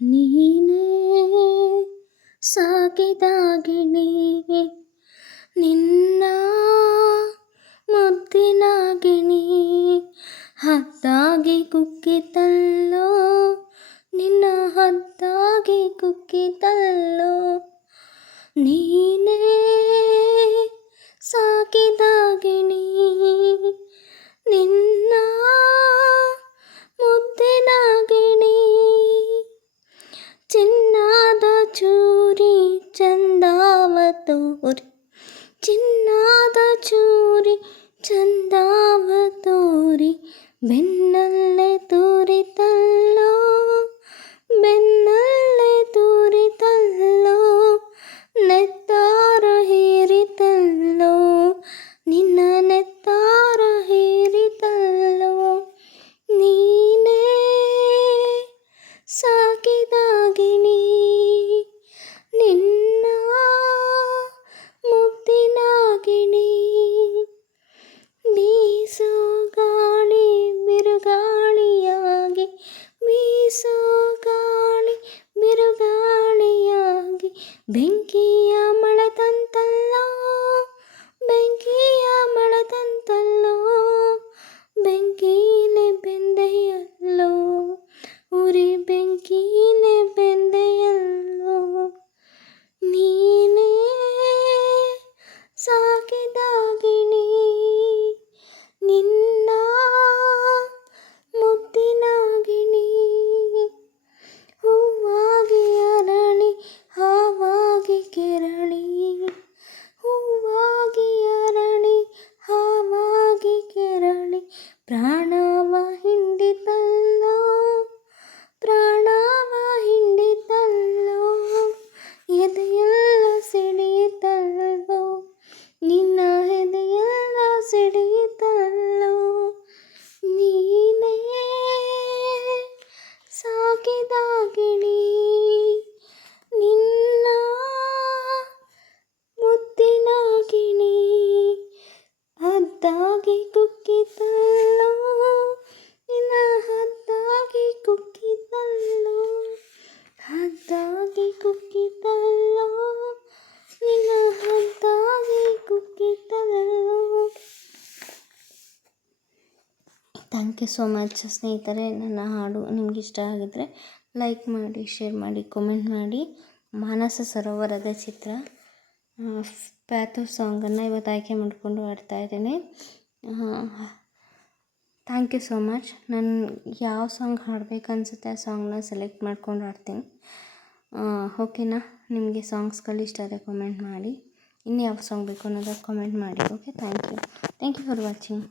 ನೀನೇ ಸಾಕಿದಾಗಿಣಿ ನಿನ್ನ ಮುದ್ದಿನಾಗಿಣಿ ಹದ್ದಾಗಿ ಕುಕ್ಕಿತಲ್ಲೋ ನಿನ್ನ ಹದ್ದಾಗಿ ಕುಕ್ಕಿತಲ್ಲೋ ನೀನೇ ಸಾಕಿದಾಗಿಣಿ ನಿನ್ನ ಮುದ್ದಿನಾಗಿಣಿ ಚಿನ್ನದ ಚೂರಿ ಚಂದಾವ ತೋರಿ ಚಿನ್ನದ ಚೂರಿ ಚಂದಾವ ತೋರಿ ಬೆನ್ನಲ್ಲೇ ತೂರಿತಲ್ಲೋ ಬೆನ್ನಲ್ಲೇ ತೂರಿತಲ್ಲೋ ನೆತ್ತಾರ ಹೀರಿತಲ್ಲೋ ನಿನ್ನ ನೆತ್ತಾರ ಹೀರಿತಲ್ಲೋ ನೀನೇ ಸಾಕಿದಾಗಿಣಿ ನಿನ್ನ ಮುದ್ದಿನಾಗಿಣಿ ಬೀಸೋ ಗಾಳಿ ಬಿರುಗಾಳಿಯಾಗಿ ಬೀಸೋ ಗಾಳಿ ಬಿರುಗಾಳಿಯಾಗಿ ಬೆಂಕಿಯ ಮಳೆ ತಂತಲ್ಲೋ ಬೆಂಕಿಯ ಮಳೆ ತಂತಲ್ಲೋ ಬೆಂಕಿನೇ ಬೆಂದೆಯಲ್ಲೋ ಉರಿ ಬೆಂಕಿನೇ ಬೆಂದೆಯಲ್ಲೋ ನೀನೇ ಸಾಕಿದಾಗಿಣಿ ನಿನ್ನ ಮುದ್ದಿನಾಗಿಣಿ ಹೂವಾಗಿ ಅರಳಿ ಹಾವಾಗಿ ಕೆರಳಿ ಹೂವಾಗಿ ಅರಳಿ ಹಾವಾಗಿ ಕೆರಳಿ ಪ್ರಾಣವ ಹಿಂಡಿತಲ್ಲೋ ಪ್ರಾಣವ ಹಿಂಡಿತಲ್ಲೋ ಎದೆಯೆಲ್ಲ ಸಿಡಿಯಿತಲ್ಲೋ ನಿನ್ನ ಎದೆಯೆಲ್ಲ ಸಿಡಿಯಿತಲ್ಲೋ ನೀನೇ ಸಾಕಿದಾಗಿಣಿ ನಿನ್ನ ಮುದ್ದಿನಾಗಿಣಿ ಹದ್ದಾಗಿ ಕುಕ್ಕಿತಲ್ಲೋ ನಿನ್ನ ಹದ್ದಾಗಿ ಕುಕ್ಕಿತಲ್ಲೋ ಹದ್ದಾಗಿ ಕುಕ್ಕಿತಲ್ಲೋ ನಿನ್ನ ಹದ್ದಾಗಿ ಕುಕ್ಕಿತಲ್ಲೋ. ಥ್ಯಾಂಕ್ ಯು ಸೋ ಮಚ್ ಸ್ನೇಹಿತರೆ. ನನ್ನ ಹಾಡು ನಿಮ್ಗೆ ಇಷ್ಟ ಆಗಿದ್ದರೆ ಲೈಕ್ ಮಾಡಿ, ಶೇರ್ ಮಾಡಿ, ಕಾಮೆಂಟ್ ಮಾಡಿ. ಮಾನಸ ಸರೋವರದ ಚಿತ್ರ ಪ್ಯಾಥೋ ಸಾಂಗನ್ನು ಇವತ್ತು ಆಯ್ಕೆ ಮಾಡಿಕೊಂಡು ಹಾಡ್ತಾ ಇದ್ದೇನೆ. Thank you so much. ನಾನು ಯಾವ ಸಾಂಗ್ ಹಾಡಬೇಕು ಅನಿಸುತ್ತೆ ಆ ಸಾಂಗ್ನ ಸೆಲೆಕ್ಟ್ ಮಾಡ್ಕೊಂಡು ಹಾಡ್ತೀನಿ. ಓಕೆನಾ? ನಿಮಗೆ ಸಾಂಗ್ಸ್ಗಳು ಇಷ್ಟ ಆದರೆ ಕಾಮೆಂಟ್ ಮಾಡಿ. ಇನ್ನು ಯಾವ ಸಾಂಗ್ ಬೇಕು ಅನ್ನೋದಕ್ಕೆ ಕಾಮೆಂಟ್ ಮಾಡಿ. Okay, thank you for watching.